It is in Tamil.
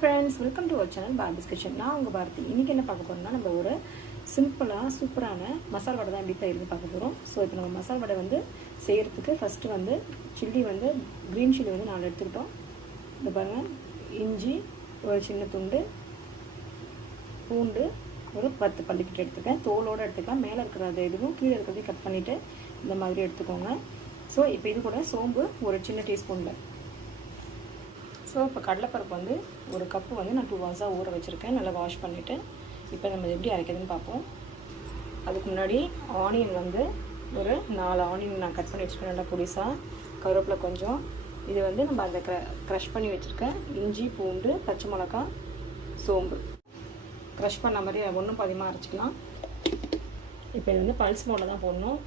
Friends, welcome to our channel Barbie's kitchen. நான் உங்கள் பாரதி. இன்றைக்கி என்ன பார்க்க போகிறோம்னா, நம்ம ஒரு சிம்பிளாக சூப்பரான மசால் வடை தான் எப்படி தயிருக்கு பார்க்க போகிறோம். ஸோ இப்போ நம்ம மசால் வடை செய்கிறதுக்கு ஃபஸ்ட்டு சில்லி க்ரீன் சில்லி 4 எடுத்துக்கிட்டோம். இந்த பாருங்கள், இஞ்சி ஒரு சின்ன துண்டு, பூண்டு ஒரு 10 பல்லிக்கிட்டு எடுத்துக்கேன். தோலோடு எடுத்துக்கலாம். மேலே இருக்கிறது எதுவும் கீழே இருக்கிறதையும் கட் பண்ணிவிட்டு இந்த மாதிரி எடுத்துக்கோங்க. ஸோ இப்போ இது கூட சோம்பு ஒரு சின்ன டீஸ்பூனில். ஸோ இப்போ கடலைப்பருப்பு ஒரு கப்பு நான் 2 hours ஊற வச்சுருக்கேன். நல்லா வாஷ் பண்ணிவிட்டு இப்போ நம்ம எப்படி அரைக்கிறதுன்னு பார்ப்போம். அதுக்கு முன்னாடி ஆனியன் ஒரு 4 ஆனியன் நான் கட் பண்ணி வச்சுருக்கேன் நல்லா பொடிசாக. கருவேப்பிலை கொஞ்சம். இது நம்ம அந்த க்ரஷ் பண்ணி வச்சுருக்கேன் இஞ்சி, பூண்டு, பச்சை மிளகாய், சோம்பு க்ரஷ் பண்ண மாதிரி ஒன்றும் பாதியமாக அரைச்சிக்கலாம். இப்போ இது பல்ஸ் மோடில் தான் போடணும்.